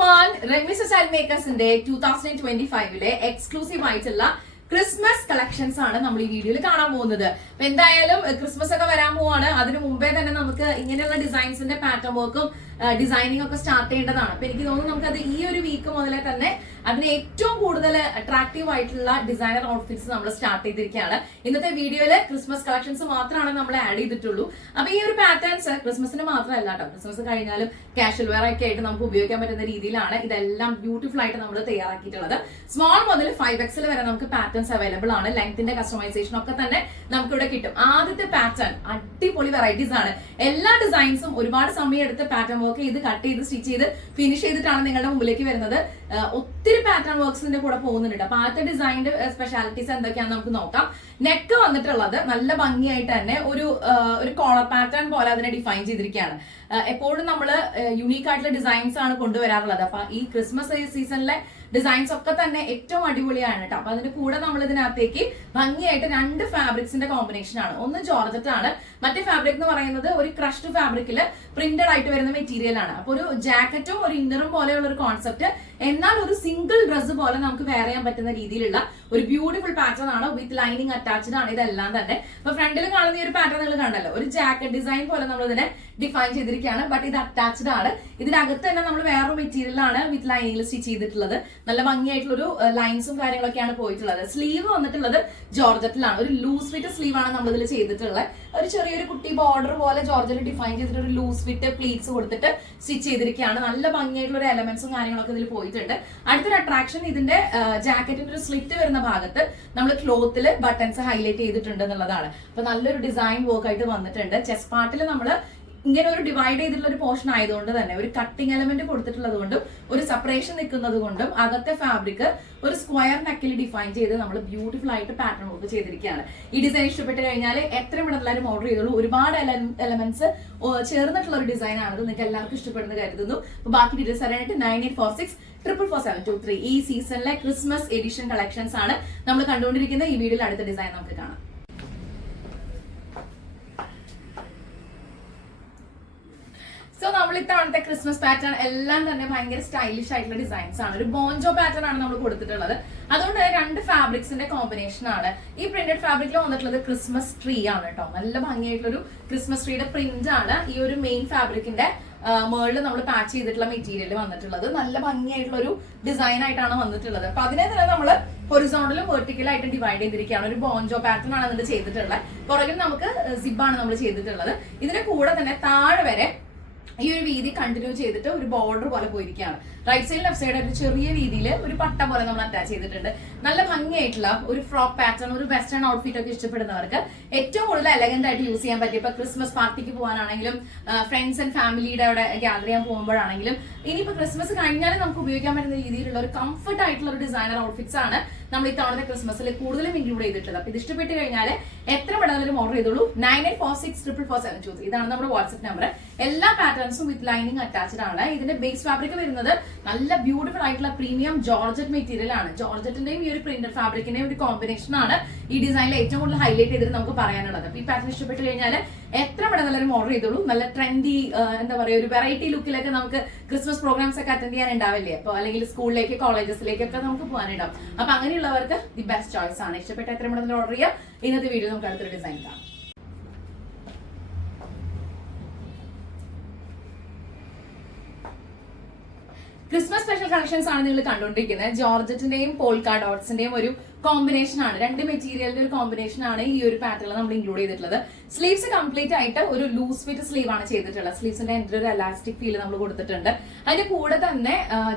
everyone, Remisa Child Makersന്റെ 2025 exclusive ആയിട്ടുള്ള Christmas collections ആണ് നമ്മൾ ഈ വീഡിയോയിൽ കാണാൻ പോകുന്നത്. അപ്പൊ എന്തായാലും ക്രിസ്മസ് ഒക്കെ വരാൻ പോവാണ്. അതിന് മുമ്പേ തന്നെ നമുക്ക് ഇങ്ങനെയുള്ള ഡിസൈൻസിന്റെ പാറ്റേൺ വർക്കും ഡിസൈനിങ് ഒക്കെ സ്റ്റാർട്ട് ചെയ്യേണ്ടതാണ്. അപ്പൊ എനിക്ക് തോന്നുന്നു നമുക്കത് ഈ ഒരു വീക്ക് മുതലേ തന്നെ അതിന് ഏറ്റവും കൂടുതൽ അട്രാക്റ്റീവ് ആയിട്ടുള്ള ഡിസൈനർ ഔട്ട്ഫിറ്റ്സ് നമ്മൾ സ്റ്റാർട്ട് ചെയ്തിരിക്കുകയാണ്. ഇന്നത്തെ വീഡിയോയില് ക്രിസ്മസ് കളക്ഷൻസ് മാത്രമാണ് നമ്മൾ ആഡ് ചെയ്തിട്ടുള്ളൂ. അപ്പൊ ഈ ഒരു പാറ്റേൺസ് ക്രിസ്മസിന് മാത്രമല്ല കേട്ടോ, ക്രിസ്മസ് കഴിഞ്ഞാലും കാഷ്വൽ വെയർ ഒക്കെ ആയിട്ട് നമുക്ക് ഉപയോഗിക്കാൻ പറ്റുന്ന രീതിയിലാണ് ഇതെല്ലാം ബ്യൂട്ടിഫുൾ ആയിട്ട് നമ്മൾ തയ്യാറാക്കിയിട്ടുള്ളത്. സ്മോൾ മുതൽ 5XL വരെ നമുക്ക് പാറ്റേൺസ് അവൈലബിൾ ആണ്. ലെങ്ത്തിന്റെ കസ്റ്റമൈസേഷൻ ഒക്കെ തന്നെ നമുക്ക് ഇവിടെ കിട്ടും. ആദ്യത്തെ പാറ്റേൺ അടിപൊളി വെറൈറ്റീസ് ആണ്. എല്ലാ ഡിസൈൻസും ഒരുപാട് സമയം എടുത്ത് പാറ്റേൺ വർക്ക് ചെയ്ത് കട്ട് ചെയ്ത് സ്റ്റിച്ച് ചെയ്ത് ഫിനിഷ് ചെയ്തിട്ടാണ് നിങ്ങളുടെ മുമ്പിലേക്ക് വരുന്നത്. ഒത്തിരി പാറ്റേൺ വർക്ക്സിന്റെ കൂടെ പോകുന്നുണ്ട്. അപ്പൊ ആദ്യത്തെ ഡിസൈനിന്റെ സ്പെഷ്യാലിറ്റീസ് എന്തൊക്കെയാണെന്ന് നമുക്ക് നോക്കാം. നെക്ക് വന്നിട്ടുള്ളത് നല്ല ഭംഗിയായിട്ട് തന്നെ ഒരു കോളർ പാറ്റേൺ പോലെ അതിനെ ഡിഫൈൻ ചെയ്തിരിക്കുകയാണ്. എപ്പോഴും നമ്മൾ യുണീക്ക് ആയിട്ടുള്ള ഡിസൈൻസ് ആണ് കൊണ്ടുവരാറുള്ളത്. അപ്പൊ ഈ ക്രിസ്മസ് സീസണിലെ ഡിസൈൻസ് ഒക്കെ തന്നെ ഏറ്റവും അടിപൊളിയാണ് കേട്ടോ. അപ്പൊ അതിന്റെ കൂടെ നമ്മൾ ഇതിനകത്തേക്ക് ഭംഗിയായിട്ട് രണ്ട് ഫാബ്രിക്സിന്റെ കോമ്പിനേഷൻ ആണ്. ഒന്ന് ജോർജറ്റ് ആണ്, മറ്റേ ഫാബ്രിക് എന്ന് പറയുന്നത് ഒരു ക്രഷ്ഡ് ഫാബ്രിക്കിൽ പ്രിന്റഡ് ആയിട്ട് വരുന്ന മെറ്റീരിയൽ ആണ്. അപ്പൊ ഒരു ജാക്കറ്റും ഒരു ഇന്നറും പോലെയുള്ള ഒരു കോൺസെപ്റ്റ്, എന്നാൽ ഒരു സിംഗിൾ ഡ്രസ്സ് പോലെ നമുക്ക് വെയർ ചെയ്യാൻ പറ്റുന്ന രീതിയിലുള്ള ഒരു ബ്യൂട്ടിഫുൾ പാറ്റേൺ ആണ്. വിത്ത് ലൈനിങ് അറ്റാച്ച്ഡ് ആണ് ഇതെല്ലാം തന്നെ. അപ്പൊ ഫ്രണ്ടിൽ കാണുന്ന ഈ ഒരു പാറ്റേൺ നിങ്ങൾ കണ്ടല്ലോ, ഒരു ജാക്കറ്റ് ഡിസൈൻ പോലെ നമ്മൾ ഇതിനെ ഡിഫൈൻ ചെയ്തിരിക്കുകയാണ്. ബട്ട് ഇത് അറ്റാച്ച്ഡ് ആണ്. ഇതിനകത്ത് തന്നെ നമ്മൾ വേറൊരു മെറ്റീരിയലാണ് വിത്ത് ലൈനിങ്ങിൽ സ്റ്റിച്ച് ചെയ്തിട്ടുള്ളത്. നല്ല ഭംഗിയായിട്ടുള്ള ഒരു ലൈൻസും കാര്യങ്ങളൊക്കെയാണ് പോയിട്ടുള്ളത്. സ്ലീവ് വന്നിട്ടുള്ളത് ജോർജറ്റിലാണ്. ഒരു ലൂസ് ഫിറ്റ് സ്ലീവ് ആണ് നമ്മൾ ഇതിൽ ചെയ്തിട്ടുള്ളത്. ഒരു ചെറിയൊരു കുട്ടി ബോർഡർ പോലെ ജോർജറ്റിൽ ഡിഫൈൻ ചെയ്തിട്ട് ഒരു ലൂസ് ഫിറ്റ് പ്ലീറ്റ്സ് കൊടുത്തിട്ട് സ്റ്റിച്ച് ചെയ്തിരിക്കുകയാണ്. നല്ല ഭംഗിയായിട്ടുള്ള ഒരു എലമെന്റ്സും കാര്യങ്ങളൊക്കെ ഇതിൽ പോയിട്ടുണ്ട്. അടുത്തൊരു അട്രാക്ഷൻ, ഇതിന്റെ ജാക്കറ്റിന്റെ ഒരു സ്ലിറ്റ് വരുന്ന ഭാഗത്ത് നമ്മൾ ക്ലോത്തിൽ ബട്ടൺസ് ഹൈലൈറ്റ് ചെയ്തിട്ടുണ്ട് എന്നുള്ളതാണ്. അപ്പൊ നല്ലൊരു ഡിസൈൻ വർക്ക് ആയിട്ട് വന്നിട്ടുണ്ട്. ചെസ്റ്റ് പാർട്ടിൽ നമ്മൾ ഇങ്ങനെ ഒരു ഡിവൈഡ് ചെയ്തിട്ടുള്ള ഒരു പോർഷൻ ആയതുകൊണ്ട് തന്നെ ഒരു കട്ടിംഗ് എലമെന്റ് കൊടുത്തിട്ടുള്ളത് കൊണ്ടും ഒരു സെപ്പറേഷൻ നിൽക്കുന്നത് കൊണ്ടും അകത്തെ ഫാബ്രിക് ഒരു സ്ക്വയർ നെക്കിൽ ഡിഫൈൻ ചെയ്ത് നമ്മൾ ബ്യൂട്ടിഫുൾ ആയിട്ട് പാറ്റേൺ വർക്ക് ചെയ്തിരിക്കുകയാണ്. ഈ ഡിസൈൻ ഇഷ്ടപ്പെട്ട് കഴിഞ്ഞാൽ എത്രയും എല്ലാവരും ഓർഡർ ചെയ്തോളൂ. ഒരുപാട് എലമെന്റ്സ് ചേർന്നിട്ടുള്ള ഒരു ഡിസൈൻ ആണ്. നിങ്ങൾക്ക് എല്ലാവർക്കും ഇഷ്ടപ്പെടുന്ന കരുതുന്നു. അപ്പൊ ബാക്കി ഡീറ്റെയിൽസ് അറിയാനായിട്ട് 9846444723 ഈ സീസണിലെ ക്രിസ്മസ് എഡിഷൻ കളക്ഷൻസ് ആണ് നമ്മൾ കണ്ടുകൊണ്ടിരിക്കുന്നത്. ഈ വീഡിയോയിൽ അടുത്ത ഡിസൈൻ നമുക്ക് കാണാം. സോ നമ്മൾ ഇത്തവണത്തെ ക്രിസ്മസ് പാറ്റേൺ എല്ലാം തന്നെ ഭയങ്കര സ്റ്റൈലിഷ് ആയിട്ടുള്ള ഡിസൈൻസ് ആണ്. ഒരു ബോഞ്ചോ പാറ്റേൺ ആണ് നമ്മൾ കൊടുത്തിട്ടുള്ളത്. അതുകൊണ്ട് രണ്ട് ഫാബ്രിക്സിന്റെ കോമ്പിനേഷൻ ആണ്. ഈ പ്രിന്റഡ് ഫാബ്രിക്കിൽ വന്നിട്ടുള്ളത് ക്രിസ്മസ് ട്രീ ആണ് കേട്ടോ. നല്ല ഭംഗിയായിട്ടുള്ളൊരു ക്രിസ്മസ് ട്രീയുടെ പ്രിന്റ് ആണ് ഈ ഒരു മെയിൻ ഫാബ്രിക്കിന്റെ മേളിൽ നമ്മൾ പാച്ച് ചെയ്തിട്ടുള്ള മെറ്റീരിയൽ വന്നിട്ടുള്ളത്. നല്ല ഭംഗിയായിട്ടുള്ള ഒരു ഡിസൈൻ ആയിട്ടാണ് വന്നിട്ടുള്ളത്. അപ്പൊ അതിനെ തന്നെ നമ്മൾ ഹൊറിസോണ്ടലും വെർട്ടിക്കലും ആയിട്ട് ഡിവൈഡ് ചെയ്തിരിക്കുകയാണ്. ഒരു ബോഞ്ചോ പാറ്റേൺ ആണ് അതിന്റെ ചെയ്തിട്ടുള്ളത്. പുറകിൽ നമുക്ക് സിബാണ് നമ്മൾ ചെയ്തിട്ടുള്ളത്. ഇതിന്റെ കൂടെ തന്നെ താഴെ വരെ ഈ ഒരു വീതി കണ്ടിന്യൂ ചെയ്തിട്ട് ഒരു ബോർഡർ പോലെ പോയിരിക്കുകയാണ്. റൈറ്റ് സൈഡ് ലെഫ്റ്റ് സൈഡ് ഒരു ചെറിയ രീതിയിൽ ഒരു പട്ട പോലെ നമ്മൾ അറ്റാച്ച് ചെയ്തിട്ടുണ്ട്. നല്ല ഭംഗിയായിട്ടുള്ള ഒരു ഫ്രോക്ക് പാറ്റേൺ, ഒരു വെസ്റ്റേൺ ഔട്ട്ഫിറ്റ് ഒക്കെ ഇഷ്ടപ്പെടുന്നവർക്ക് ഏറ്റവും കൂടുതൽ എലഗന്റ് ആയിട്ട് യൂസ് ചെയ്യാൻ പറ്റും. ഇപ്പൊ ക്രിസ്മസ് പാർട്ടിക്ക് പോകാനാണെങ്കിലും ഫ്രണ്ട്സ് ആൻഡ് ഫാമിലിയുടെ അവിടെ ഗ്യാദർ ചെയ്യാൻ പോകുമ്പോഴാണെങ്കിലും ഇനിയിപ്പോ ക്രിസ്മസ് കഴിഞ്ഞാലും നമുക്ക് ഉപയോഗിക്കാൻ പറ്റുന്ന രീതിയിലുള്ള ഒരു കംഫർട്ട് ആയിട്ടുള്ള ഒരു ഡിസൈനർ ഔട്ട്ഫിറ്റ്സ് ആണ് നമ്മൾ ഇത്തവണത്തെ ക്രിസ്മസിൽ കൂടുതലും ഇൻക്ലൂഡ് ചെയ്തിട്ടുള്ളത്. അപ്പൊ ഇത് ഇഷ്ടപ്പെട്ട് കഴിഞ്ഞാൽ എത്ര പെട്ടെന്ന് ഓർഡർ ചെയ്തോളൂ. 9846444723 ഇതാണ് നമ്മുടെ വാട്സ്ആപ്പ് നമ്പർ. എല്ലാ പാറ്റേൺസും വിത്ത് ലൈനിങ് അറ്റാച്ച്ഡ് ആണ്. ഇതിന്റെ ബേസ് ഫാബ്രിക് വരുന്നത് നല്ല ബ്യൂട്ടിഫുൾ ആയിട്ടുള്ള പ്രീമിയം ജോർജറ്റ് മെറ്റീരിയൽ ആണ്. ജോർജറ്റിന്റെയും ഈ ഒരു പ്രിന്റഡ് ഫാബ്രിക്കിന്റെയും ഒരു കോമ്പിനേഷൻ ആണ് ഈ ഡിസൈനിൽ ഏറ്റവും കൂടുതൽ ഹൈലൈറ്റ് ചെയ്തിട്ട് നമുക്ക് പറയാനുള്ളത്. അപ്പൊ ഈ പാറ്റേൺ ഇഷ്ടപ്പെട്ട് കഴിഞ്ഞാൽ എത്ര പെട്ടെന്ന് ഓർഡർ ചെയ്തോളൂ. നല്ല ട്രെൻഡി എന്താ പറയുക, ഒരു വെറൈറ്റി ലുക്കിലൊക്കെ നമുക്ക് ക്രിസ്മസ് പ്രോഗ്രാംസ് ഒക്കെ അറ്റൻഡ് ചെയ്യാൻ ഉണ്ടാവില്ലേ. അപ്പൊ അല്ലെങ്കിൽ സ്കൂളിലേക്ക് കോളേജസിലേക്കൊക്കെ നമുക്ക് പോകാനുണ്ടാവും. അപ്പൊ അങ്ങനെയുള്ളവർക്ക് ദി ബെസ്റ്റ് ചോയ്സ് ആണ്. ഇഷ്ടപ്പെട്ട എത്ര പെട്ടെന്ന് ഓർഡർ ചെയ്യാം. ഇന്നത്തെ വീഡിയോ നമുക്ക് അടുത്തൊരു ഡിസൈൻ കാണാം. ക്രിസ്മസ് സ്പെഷ്യൽ കളക്ഷൻസ് ആണ് നിങ്ങൾ കണ്ടുകൊണ്ടിരിക്കുന്നത്. ജോർജറ്റിന്റെയും പോൾക്കാ ഡോട്ട്സിന്റെയും ഒരു കോമ്പിനേഷൻ ആണ്. രണ്ട് മെറ്റീരിയലിന്റെ ഒരു കോമ്പിനേഷൻ ആണ് ഈ ഒരു പാറ്റേണിൽ നമ്മൾ ഇൻക്ലൂഡ് ചെയ്തിട്ടുള്ളത്. സ്ലീവ്സ് കംപ്ലീറ്റ് ആയിട്ട് ഒരു ലൂസ് ഫിറ്റ് സ്ലീവ് ആണ് ചെയ്തിട്ടുള്ളത്. സ്ലീവ്സിന്റെ എൻ്റെ ഒരു എലാസ്റ്റിക് ഫീൽ നമ്മൾ കൊടുത്തിട്ടുണ്ട്. അതിന്റെ കൂടെ തന്നെ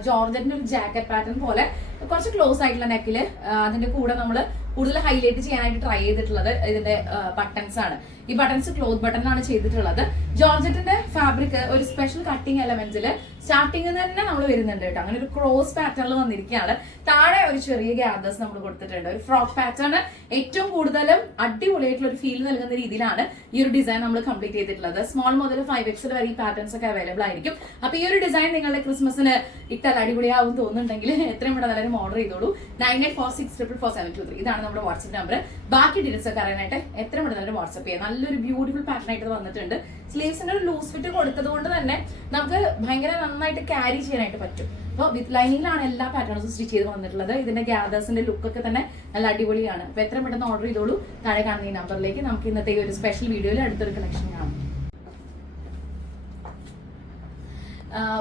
ജോർജറ്റിന്റെ ഒരു ജാക്കറ്റ് പാറ്റേൺ പോലെ കുറച്ച് ക്ലോസ് ആയിട്ടുള്ള നെക്കില് അതിന്റെ കൂടെ നമ്മൾ കൂടുതൽ ഹൈലൈറ്റ് ചെയ്യാനായിട്ട് ട്രൈ ചെയ്തിട്ടുള്ളത് ഇതിന്റെ ബട്ടൺസ് ആണ്. ഈ ബട്ടൺസ് ക്ലോത്ത് ബട്ടണിലാണ് ചെയ്തിട്ടുള്ളത്. ജോർജറ്റിന്റെ ഫാബ്രിക് ഒരു സ്പെഷ്യൽ കട്ടിംഗ് എലമെന്റ്സിൽ സ്റ്റാർട്ടിംഗ് തന്നെ നമ്മൾ വരുന്നുണ്ട് കേട്ടോ. അങ്ങനെ ഒരു ക്രോസ് പാറ്റേണിൽ വന്നിരിക്കുകയാണ്. താഴെ ഒരു ചെറിയ ഗ്യാദേഴ്സ് നമ്മൾ കൊടുത്തിട്ടുണ്ട്. ഒരു ഫ്രോക്ക് പാറ്റേൺ ഏറ്റവും കൂടുതലും അടിപൊളിയായിട്ടുള്ള ഒരു ഫീൽ നൽകുന്ന രീതിയിലാണ് ഈ ഒരു ഡിസൈൻ നമ്മൾ കംപ്ലീറ്റ് ചെയ്തിട്ടുള്ളത്. സ്മോൾ മുതൽ 5XL വരെ ഈ പാറ്റേൺസ് ഒക്കെ അവൈലബിൾ ആയിരിക്കും. അപ്പൊ ഈ ഒരു ഡിസൈൻ നിങ്ങളുടെ ക്രിസ്മസിന് ഇട്ടാൽ അടിപൊളിയാവും തോന്നുന്നുണ്ടെങ്കിൽ എത്രയും പെട്ടെന്ന് എല്ലാവരും ഓർഡർ ചെയ്തോളൂ. 9846444723 ഇതാണ് നമ്മുടെ വാട്സ്ആപ്പ് നമ്പർ. ബാക്കി ഡീറ്റെയിൽസ് ഒക്കെ അറിയാനായിട്ട് എത്രയും പെട്ടെന്ന് വാട്സ്ആപ്പ് ചെയ്യാം. നല്ലൊരു ബ്യൂട്ടിഫുൾ പാറ്റേൺ ആയിട്ട് വന്നിട്ടുണ്ട്. സ്ലീവ്സിന്റെ ഒരു ലൂസ് ഫിറ്റ് കൊടുത്തത് കൊണ്ട് തന്നെ നമുക്ക് ഭയങ്കര നന്നായിട്ട് ക്യാരി ചെയ്യാനായിട്ട് പറ്റും. അപ്പോൾ വിത്ത് ലൈനിങ്ങിലാണ് എല്ലാ പാറ്റേൺസും സ്റ്റിച്ച് ചെയ്ത് വന്നിട്ടുള്ളത്. ഇതിന്റെ ഗ്യാദേഴ്സിന്റെ ലുക്കൊക്കെ തന്നെ നല്ല അടിപൊളിയാണ്. അപ്പോൾ എത്രയും പെട്ടെന്ന് ഓർഡർ ചെയ്തോളൂ. താഴെ കാണുന്ന ഈ നമ്പറിലേക്ക്. നമുക്ക് ഇന്നത്തെ ഒരു സ്പെഷ്യൽ വീഡിയോയിൽ അടുത്തൊരു കളക്ഷൻ കാണാം.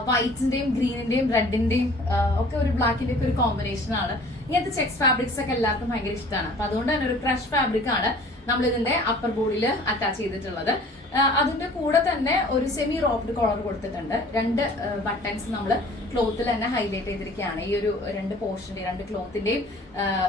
വൈറ്റിന്റെയും ഗ്രീനിന്റെയും റെഡിന്റെയും ഒക്കെ ഒരു ബ്ലാക്കിന്റെ ഒക്കെ ഒരു കോമ്പിനേഷൻ ആണ്. ഇങ്ങനത്തെ ചെക്സ് ഫാബ്രിക്സ് ഒക്കെ എല്ലാവർക്കും ഭയങ്കര ഇഷ്ടമാണ്. അപ്പൊ അതുകൊണ്ട് തന്നെ ഒരു ക്രഷ് ഫാബ്രിക് ആണ് നമ്മൾ ഇതിന്റെ അപ്പർ ബോഡിയിൽ അറ്റാച്ച് ചെയ്തിട്ടുള്ളത്. അതിന്റെ കൂടെ തന്നെ ഒരു സെമി റോപ്ഡ് കോളർ കൊടുത്തിട്ടുണ്ട്. 2 ബട്ടൺസ് നമ്മൾ ക്ലോത്തിൽ തന്നെ ഹൈലൈറ്റ് ചെയ്തിരിക്കുകയാണ്. ഈ ഒരു 2 പോർഷന്റെ 2 ക്ലോത്തിന്റെയും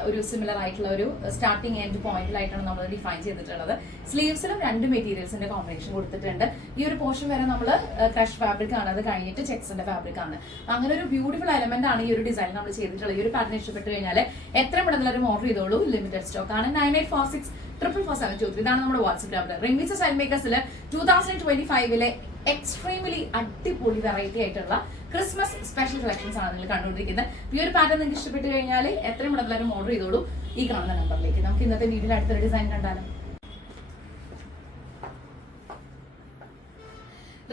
ഒരു സിമിലർ ആയിട്ടുള്ള ഒരു സ്റ്റാർട്ടിംഗ് എൻഡ് പോയിന്റിലായിട്ടാണ് നമ്മൾ ഡിഫൈൻ ചെയ്തിട്ടുള്ളത്. സ്ലീവ്സിലും 2 മെറ്റീരിയൽസിന്റെ കോമ്പിനേഷൻ കൊടുത്തിട്ടുണ്ട്. ഈ ഒരു പോർഷൻ വരെ നമ്മൾ ക്രഷ് ഫാബ്രിക് ആണ്, അത് കഴിഞ്ഞിട്ട് ചെക്സിന്റെ ഫാബ്രിക് ആണ്. അങ്ങനെ ഒരു ബ്യൂട്ടിഫുൾ എലമെന്റ് ആണ് ഈ ഒരു ഡിസൈൻ നമ്മൾ ചെയ്തിട്ടുള്ളത്. ഈ ഒരു പാറ്റേൺ ഇഷ്ടപ്പെട്ട് കഴിഞ്ഞാൽ എത്രയും പെട്ടെന്ന് ഓർഡർ ചെയ്തോളൂ. ലിമിറ്റഡ് സ്റ്റോക്ക് ആണ്. 9846444723 ഇതാണ് നമ്മുടെ വാട്സ്ആപ്പ് നമ്പർ. റിമിക്സ് സ്റ്റൈൽ മേക്കേഴ്സിൽ 2025 എക്സ്ട്രീംലി അടിപൊളി വെറൈറ്റി ആയിട്ടുള്ള ക്രിസ്മസ് സ്പെഷ്യൽ കളക്ഷൻസ് ആണ് നിങ്ങൾ കണ്ടുകൊണ്ടിരിക്കുന്നത്. ഈ ഒരു പാറ്റേൺ നിങ്ങൾക്ക് ഇഷ്ടപ്പെട്ട് കഴിഞ്ഞാൽ എത്രയും പെട്ടെന്ന് ഓർഡർ ചെയ്തോളൂ ഈ കാണുന്ന നമ്പറിലേക്ക്. നമുക്ക് ഇന്നത്തെ വീഡിയോയിൽ അടുത്തൊരു ഡിസൈൻ കണ്ടാലും.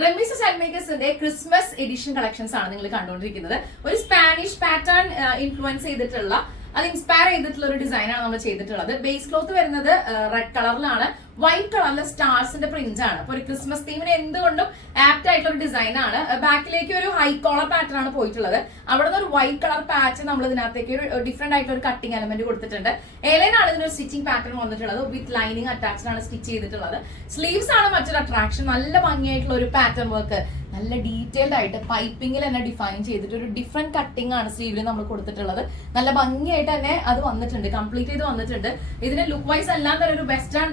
റെമിസ് സ്റ്റൈൽ മേക്കേഴ്സിന്റെ ക്രിസ്മസ് എഡിഷൻ കളക്ഷൻസ് ആണ് നിങ്ങൾ കണ്ടുകൊണ്ടിരിക്കുന്നത്. ഒരു സ്പാനിഷ് പാറ്റേൺ ഇൻഫ്ലുവൻസ് ചെയ്തിട്ടുള്ള, അത് ഇൻസ്പയർ ചെയ്തിട്ടുള്ള ഒരു ഡിസൈൻ ആണ് നമ്മൾ ചെയ്തിട്ടുള്ളത്. ബേസ് ക്ലോത്ത് വരുന്നത് റെഡ് കളറിലാണ്. വൈറ്റ് കളറിലെ സ്റ്റാർസിന്റെ പ്രിന്റ് ആണ്. അപ്പൊ ഒരു ക്രിസ്മസ് തീമിന് എന്തുകൊണ്ടും ആപ്റ്റ് ആയിട്ടുള്ള ഒരു ഡിസൈൻ ആണ്. ബാക്കിലേക്ക് ഒരു ഹൈ കോളർ പാറ്റേൺ ആണ് പോയിട്ടുള്ളത്. അവിടെ നിന്ന് ഒരു വൈറ്റ് കളർ പാച്ച് നമ്മൾ ഇതിനകത്തേക്ക് ഒരു ഡിഫറെന്റ് ആയിട്ടുള്ള ഒരു കട്ടിംഗ് എലമെന്റ് കൊടുത്തിട്ടുണ്ട്. ഏലൈനാണ് ഇതിനൊരു സ്റ്റിച്ചിങ് പാറ്റേൺ വന്നിട്ടുള്ളത്. വിത്ത് ലൈനിങ് അറ്റാച്ച്ഡ് ആണ് സ്റ്റിച്ച് ചെയ്തിട്ടുള്ളത്. സ്ലീവ്സ് ആണ് മറ്റൊരു അട്രാക്ഷൻ. നല്ല ഭംഗിയായിട്ടുള്ള ഒരു പാറ്റേൺ വർക്ക്, നല്ല ഡീറ്റെയിൽഡ് ആയിട്ട് പൈപ്പിംഗിൽ തന്നെ ഡിഫൈൻ ചെയ്തിട്ട് ഒരു ഡിഫറെന്റ് കട്ടിംഗ് ആണ് സ്ലീവിൽ നമ്മൾ കൊടുത്തിട്ടുള്ളത്. നല്ല ഭംഗിയായിട്ട് തന്നെ അത് വന്നിട്ടുണ്ട്, കംപ്ലീറ്റ് ചെയ്ത് വന്നിട്ടുണ്ട്. ഇതിന്റെ ലുക്ക് വൈസ് എല്ലാം തന്നെ ഒരു വെസ്റ്റേൺ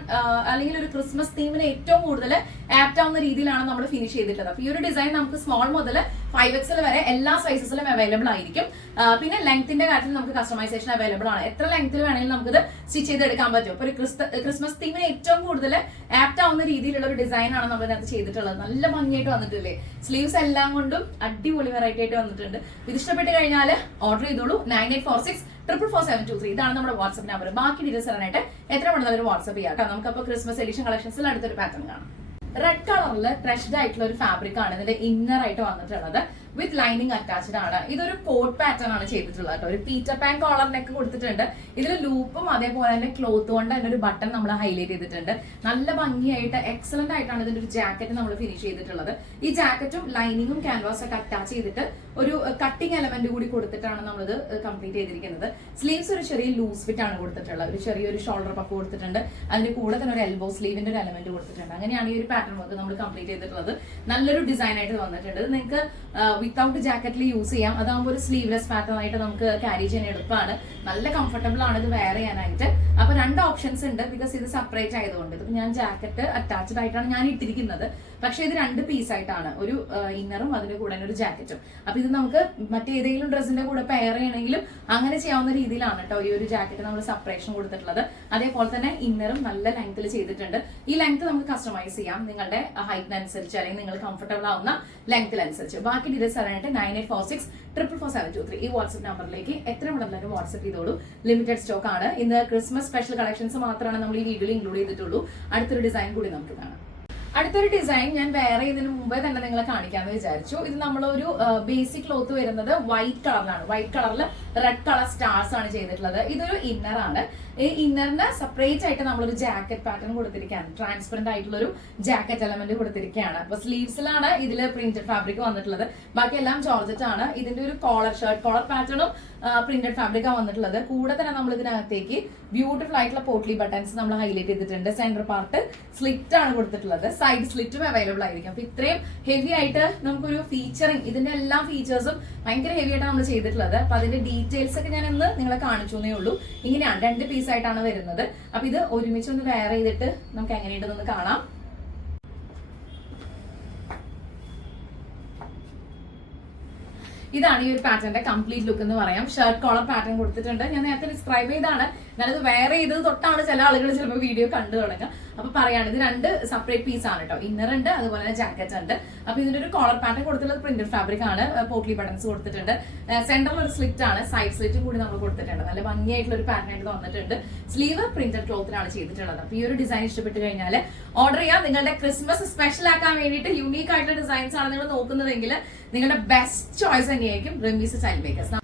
അല്ലെങ്കിൽ ഒരു ക്രിസ്മസ് തീമിന് ഏറ്റവും കൂടുതൽ ആപ്റ്റ് ആവുന്ന രീതിയിലാണ് നമ്മൾ ഫിനിഷ് ചെയ്തിട്ടുള്ളത്. അപ്പൊ ഈ ഒരു ഡിസൈൻ നമുക്ക് സ്മോൾ മുതൽ 5XL വരെ എല്ലാ സൈസസിലും അവൈലബിൾ ആയിരിക്കും. പിന്നെ ലെങ്ത്തിന്റെ കാര്യത്തിൽ നമുക്ക് കസ്റ്റമൈസേഷൻ അവൈലബിൾ ആണ്. എത്ര ലെങ്ത്തിൽ വേണമെങ്കിലും നമുക്കിത് സ്റ്റിച്ച് ചെയ്തെടുക്കാൻ പറ്റും. അപ്പൊ ഒരു ക്രിസ്മസ് തീമിന് ഏറ്റവും കൂടുതൽ ആപ്റ്റ് ആവുന്ന രീതിയിലുള്ള ഒരു ഡിസൈൻ ആണ് നമ്മൾ ഇതിനകത്ത് ചെയ്തിട്ടുള്ളത്. നല്ല ഭംഗിയായിട്ട് വന്നിട്ടില്ലേ? സ്ലീവ്സ് എല്ലാം കൊണ്ടും അടിപൊളി വെറൈറ്റി ആയിട്ട് വന്നിട്ടുണ്ട്. ഇത് ഇഷ്ടപ്പെട്ട് കഴിഞ്ഞാൽ ഓർഡർ ചെയ്തോളൂ. 9846444723 ഇതാണ് നമ്മുടെ വാട്സ്ആപ്പ് നമ്പർ. ബാക്കി ഡീറ്റെയിൽസ് അറിയാനായിട്ട് എത്ര പെട്ടെന്ന് വാട്സ്ആപ്പ് ചെയ്യാം കേട്ടോ. നമുക്കപ്പോൾ ക്രിസ്മസ് എഡിഷൻ കളക്ഷൻസിൽ അടുത്തൊരു പാറ്റേൺ കാണാം. റെഡ് കളറിൽ ക്രഷ്ഡ് ആയിട്ടുള്ള ഒരു ഫാബ്രിക് ആണ് ഇതിന്റെ ഇന്നർ ആയിട്ട് വന്നിട്ടുള്ളത്. വിത്ത് ലൈനിങ് അറ്റാച്ച്ഡ് ആണ്. ഇതൊരു കോട്ട് പാറ്റേൺ ആണ് ചെയ്തിട്ടുള്ളത് കേട്ടോ. ഒരു പീറ്റർ പാൻ കോളർ നെക്ക് കൊടുത്തിട്ടുണ്ട്. ഇതിൽ ലൂപ്പും അതേപോലെ തന്നെ ക്ലോത്ത് കൊണ്ട് തന്നെ ഒരു ബട്ടൺ നമ്മൾ ഹൈലൈറ്റ് ചെയ്തിട്ടുണ്ട്. നല്ല ഭംഗിയായിട്ട് എക്സലന്റ് ആയിട്ടാണ് ഇതിന്റെ ഒരു ജാക്കറ്റ് നമ്മൾ ഫിനിഷ് ചെയ്തിട്ടുള്ളത്. ഈ ജാക്കറ്റും ലൈനിങ്ങും ക്യാൻവാസ് ഒക്കെ അറ്റാച്ച് ചെയ്തിട്ട് ഒരു കട്ടിംഗ് എലമെന്റ് കൂടി കൊടുത്തിട്ടാണ് നമ്മളിത് കംപ്ലീറ്റ് ചെയ്തിരിക്കുന്നത്. സ്ലീവ്സ് ഒരു ചെറിയ ലൂസ് ഫിറ്റ് ആണ് കൊടുത്തിട്ടുള്ളത്. ഒരു ചെറിയൊരു ഷോൾഡർ പഫ് കൊടുത്തിട്ടുണ്ട്. അതിന്റെ കൂടെ തന്നെ ഒരു എൽബോ സ്ലീവിന്റെ ഒരു എലമെന്റ് കൊടുത്തിട്ടുണ്ട്. അങ്ങനെയാണ് ഈ ഒരു പാറ്റേൺ വർക്ക് നമ്മൾ കംപ്ലീറ്റ് ചെയ്തിട്ടുള്ളത്. നല്ലൊരു ഡിസൈൻ ആയിട്ട് വന്നിട്ടുണ്ട്. നിങ്ങൾക്ക് വിത്തൗട്ട് ജാക്കറ്റിൽ യൂസ് ചെയ്യാം. അതാകുമ്പോൾ ഒരു സ്ലീവ്ലെസ് പാറ്റേൺ ആയിട്ട് നമുക്ക് ക്യാരി ചെയ്യാൻ എളുപ്പമാണ്. നല്ല കംഫർട്ടബിൾ ആണ് ഇത് വെയർ ചെയ്യാനായിട്ട്. അപ്പൊ 2 ഓപ്ഷൻസ് ഉണ്ട്. ബിക്കോസ് ഇത് സെപ്പറേറ്റ് ആയതുകൊണ്ട്. ഇത് ഞാൻ ജാക്കറ്റ് അറ്റാച്ച്ഡ് ആയിട്ടാണ് ഞാൻ ഇട്ടിരിക്കുന്നത്. പക്ഷെ ഇത് 2 പീസ് ആയിട്ടാണ്. ഒരു ഇന്നറും അതിന്റെ കൂടെ ഒരു ജാക്കറ്റും. അപ്പൊ ഇത് നമുക്ക് മറ്റേതെങ്കിലും ഡ്രസ്സിന്റെ കൂടെ പെയർ ചെയ്യണമെങ്കിലും അങ്ങനെ ചെയ്യാവുന്ന രീതിയിലാണ് കേട്ടോ ഈ ഒരു ജാക്കറ്റ് നമ്മൾ സെപ്പറേഷൻ കൊടുത്തിട്ടുള്ളത്. അതേപോലെ തന്നെ ഇന്നറും നല്ല ലെങ്ത്തിൽ ചെയ്തിട്ടുണ്ട്. ഈ ലെങ്ത് നമുക്ക് കസ്റ്റമൈസ് ചെയ്യാം നിങ്ങളുടെ ഹൈറ്റിനനുസരിച്ച്, അല്ലെങ്കിൽ നിങ്ങൾ കംഫർട്ടബിൾ ആവുന്ന ലെങ്ത്തിനനുസരിച്ച്. ബാക്കി ഡീറ്റെയിൽസ് അറിയാനായിട്ട് 9846444723 ഈ വാട്സ്ആപ്പ് നമ്പറിലേക്ക് എത്ര പെട്ടെന്ന് വാട്സ്ആപ്പ് ചെയ്തോളൂ. ലിമിറ്റഡ് സ്റ്റോക്ക് ആണ്. ഇന്ന് ക്രിസ്മസ് സ്പെഷ്യൽ കളക്ഷൻസ് മാത്രമാണ് നമ്മൾ ഈ വീഡിയോയിൽ ഇൻക്ലൂഡ് ചെയ്തിട്ടുള്ളൂ. അടുത്തൊരു ഡിസൈൻ കൂടി നമുക്ക് കാണാം. അടുത്തൊരു ഡിസൈൻ ഞാൻ വെയർ ചെയ്തതിന് മുമ്പേ തന്നെ നിങ്ങളെ കാണിക്കാമെന്ന് വിചാരിച്ചു. ഇത് നമ്മളൊരു ബേസിക് ക്ലോത്ത് വരുന്നത് വൈറ്റ് കളറിലാണ്. വൈറ്റ് കളറിൽ റെഡ് കളർ സ്റ്റാർസ് ആണ് ചെയ്തിട്ടുള്ളത്. ഇതൊരു ഇന്നർ ആണ്. ഈ ഇന്നറിന് സെപ്പറേറ്റ് ആയിട്ട് നമ്മളൊരു ജാക്കറ്റ് പാറ്റേൺ കൊടുത്തിരിക്കുകയാണ്. ട്രാൻസ്പെറന്റ് ആയിട്ടുള്ള ഒരു ജാക്കറ്റ് എലമെന്റ് കൊടുത്തിരിക്കുകയാണ്. അപ്പൊ സ്ലീവ്സിലാണ് ഇതിൽ പ്രിന്റഡ് ഫാബ്രിക് വന്നിട്ടുള്ളത്. ബാക്കി എല്ലാം ജോർജറ്റ് ആണ്. ഇതിന്റെ ഒരു കോളർ ഷർട്ട് കോളർ പാറ്റേണും പ്രിന്റഡ് ഫാബ്രിക്കാണ് വന്നിട്ടുള്ളത്. കൂടെ തന്നെ നമ്മൾ ഇതിനകത്തേക്ക് ബ്യൂട്ടിഫുൾ ആയിട്ടുള്ള പോട്ട്ലി ബട്ടൺസ് നമ്മൾ ഹൈലൈറ്റ് ചെയ്തിട്ടുണ്ട്. സെന്റർ പാർട്ട് സ്ലിറ്റ് ആണ് കൊടുത്തിട്ടുള്ളത്. സൈഡ് സ്ലിറ്റും അവൈലബിൾ ആയിരിക്കും. അപ്പൊ ഇത്രയും ഹെവി ആയിട്ട് നമുക്കൊരു ഫീച്ചറിങ്, ഇതിന്റെ എല്ലാ ഫീച്ചേഴ്സും ഭയങ്കര ഹെവി ആയിട്ടാണ് നമ്മൾ ചെയ്തിട്ടുള്ളത്. അപ്പൊ അതിന്റെ ഡീറ്റെയിൽസ് ഒക്കെ ഞാൻ ഇന്ന് നിങ്ങളെ കാണിച്ചു എന്നേ ഉള്ളൂ. ഇങ്ങനെയാണ് 2 പീസ് ആയിട്ടാണ് വരുന്നത്. അപ്പൊ ഇത് ഒരുമിച്ച് ഒന്ന് വെയർ ചെയ്തിട്ട് നമുക്ക് എങ്ങനെയുണ്ടെന്ന് കാണാം. ഇതാണ് ഈ ഒരു പാറ്റേണിന്റെ കംപ്ലീറ്റ് ലുക്ക് എന്ന് പറയാം. ഷർട്ട് കോളർ പാറ്റേൺ കൊടുത്തിട്ടുണ്ട്. ഞാൻ നേരത്തെ ഡിസ്ക്രൈബ് ചെയ്താണ് ഞാനത് വേറെ ചെയ്തത് തൊട്ടാണ് ചില ആളുകൾ ചിലപ്പോൾ വീഡിയോ കണ്ടു തുടങ്ങുക. അപ്പൊ പറയാണ് ഇത് 2 സെപ്പറേറ്റ് പീസ് ആണ് കേട്ടോ. ഇന്നർ ഉണ്ട്, അതുപോലെ തന്നെ ജാക്കറ്റ് ഉണ്ട്. അപ്പൊ ഇതിന്റെ ഒരു കോളർ പാറ്റേൺ കൊടുത്തിട്ടുള്ളത് പ്രിന്റഡ് ഫാബ്രിക് ആണ്. പോട്ട്ലി ബട്ടൺസ് കൊടുത്തിട്ടുണ്ട്. സെന്ററിൽ ഒരു സ്ലിറ്റ് ആണ്, സൈഡ് സ്ലിറ്റും കൂടി നമ്മൾ കൊടുത്തിട്ടുണ്ട്. നല്ല ഭംഗിയായിട്ടുള്ള ഒരു പാറ്റേൺ ആയിട്ട് വന്നിട്ടുണ്ട്. സ്ലീവ് പ്രിന്റഡ് ക്ലോത്തിലാണ് ചെയ്തിട്ടുള്ളത്. അപ്പൊ ഈ ഒരു ഡിസൈൻ ഇഷ്ടപ്പെട്ട് കഴിഞ്ഞാൽ ഓർഡർ ചെയ്യാം. നിങ്ങളുടെ ക്രിസ്മസ് സ്പെഷ്യൽ ആക്കാൻ വേണ്ടിയിട്ട് യൂണീക്ക് ആയിട്ടുള്ള ഡിസൈൻസ് ആണ് നിങ്ങൾ നോക്കുന്നതെങ്കിൽ നിങ്ങളുടെ ബെസ്റ്റ് ചോയ്സ് തന്നെയായിരിക്കും റമീസ് സ്റ്റൈൽ മേക്കേഴ്സ്.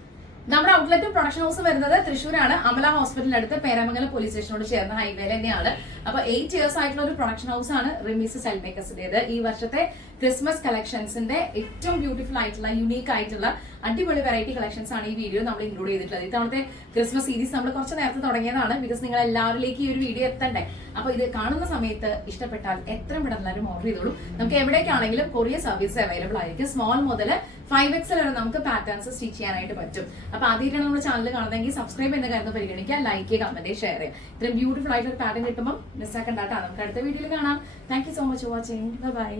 നമ്മുടെ ഔട്ട്ലെറ്റ് പ്രൊഡക്ഷൻ ഹൗസ് വരുന്നത് തൃശ്ശൂരാണ്. അമല ഹോസ്പിറ്റലിന്റെ അടുത്ത് പേരാമംഗലം പോലീസ് സ്റ്റേഷനോട് ചേർന്ന ഹൈവേയിൽ തന്നെയാണ്. അപ്പൊ 8 years ആയിട്ടുള്ള ഒരു പ്രൊഡക്ഷൻ ഹൗസ് ആണ് റമീസ് സ്റ്റൈൽ മേക്കേഴ്സിന്റേത്. ഈ വർഷത്തെ ക്രിസ്മസ് കളക്ഷൻസിന്റെ ഏറ്റവും ബ്യൂട്ടിഫുൾ ആയിട്ടുള്ള യുണീക്ക് ആയിട്ടുള്ള അടിപൊളി വെറൈറ്റി കളക്ഷൻസ് ആണ് ഈ വീഡിയോ നമ്മൾ ഇൻക്ലൂഡ് ചെയ്തിട്ടുള്ളത്. ഇത്തവണത്തെ ക്രിസ്മസ് സീരീസ് നമ്മൾ കുറച്ച് നേരത്തെ തുടങ്ങിയതാണ്. ബിക്കോസ് നിങ്ങൾ എല്ലാവരിലേക്ക് ഈ ഒരു വീഡിയോ എത്തണ്ടേ. അപ്പൊ ഇത് കാണുന്ന സമയത്ത് ഇഷ്ടപ്പെട്ടാൽ എത്രയും പെട്ടെന്ന് ഓർഡർ ചെയ്തോളൂ. നമുക്ക് എവിടേക്കാണെങ്കിലും കൊറിയർ സർവീസ് അവൈലബിൾ ആയിരിക്കും. സ്മോൾ മുതൽ 5XL വരെ നമുക്ക് പാറ്റേൺസ് സ്റ്റിച്ച് ചെയ്യാനായിട്ട് പറ്റും. അപ്പൊ ആദ്യമായിട്ടാണ് നമ്മുടെ ചാനൽ കാണുന്നതെങ്കിൽ സബ്സ്ക്രൈബ് ചെയ്യുന്ന കാര്യം പരിഗണിക്കുക, ലൈക്ക് ചെയ്യുക, കമന്റ് ഷെയർ ചെയ്യുക. ഇത്രയും ബ്യൂട്ടിഫുൾ ആയിട്ട് ഒരു പാറ്റേൺ കിട്ടുമ്പോൾ മിസ്സാക്കണ്ടാട്ടാ. നമുക്ക് അടുത്ത വീഡിയോയിൽ കാണാം. Thank you so much for watching. By.